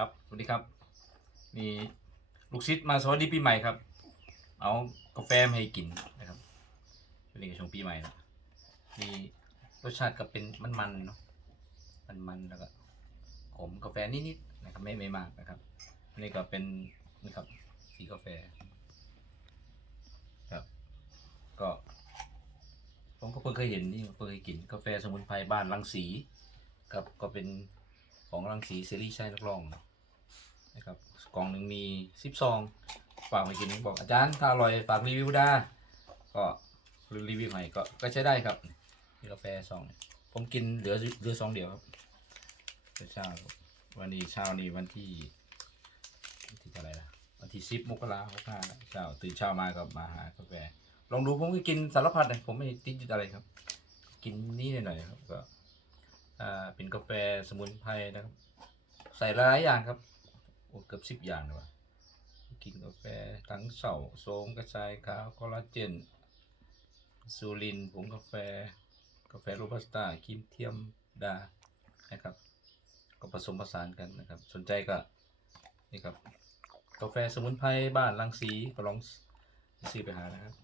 ครับ สวัสดีครับ มีลูกศิษย์มาสวัสดีปีใหม่ครับ เอากาแฟมาให้กินนะครับเป็นเรื่องช่วงปีใหม่นะมีรสชาติก็เป็นมันๆเนาะ มันๆแล้วก็ขมกาแฟนิดๆนะครับ ไม่ไม่มากนะครับอันนี้ก็เป็นนี่ครับสีกาแฟ ครับ ก็ผมก็เพิ่งเคยเห็นนี่เพิ่งเคยกินกาแฟสมุนไพรบ้านรังสีครับก็เป็น ของรังสีเซรีชัยนักร้องนะครับกล่องหนึ่งมีสิบซองฝากมากินบอกอาจารย์ถ้าอร่อยฝากรีวิวได้ก็รีวิวใหม่ก็ก็ใช้ได้ครับนี่กาแฟซองผมกินเหลือเหลือซองเดียวครับเช้าวันนี้เช้านี้วันที่วันที่เท่าไร่ะวันที่สิบมกราคมห้าเช้าตื่นเช้ามาก็มาหากาแฟลองดูผมก็กินสารพัดเลยผมไม่ติดอยู่อะไรครับ กินนี่หน่อยๆครับก็ อ่าเป็นกาแฟสมุนไพรนะครับ ใส่หลายอย่างครับโอ้เกือบสิบอย่างเลยว่ะกินกาแฟทั้งเสาโสมกระชายขาวคอลลาเจนซูรินผงกาแฟ กาแฟโรบัสต้าครีมเทียมดานะครับ ก็ผสมผสานกันนะครับ สนใจก็นี่ครับกาแฟสมุนไพรบ้านลังสีก็ลองซื้อไปหานะครับ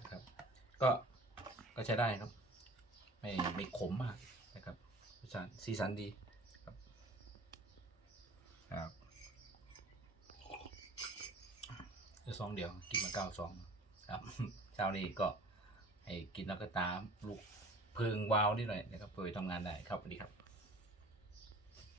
นะครับ ก็ก็ใช้ได้ครับ ไม่ไม่ขมมากนะครับ สชาติสีสันดีครับครับเดี๋ยวซองเดียวกินมาเก้าซองครับเช้านี้ก็ให้กินแล้วก็ตามลูกเพิงวาวนิดหน่อยนะครับเพื่อทำงานได้ครับสวัสดีครับ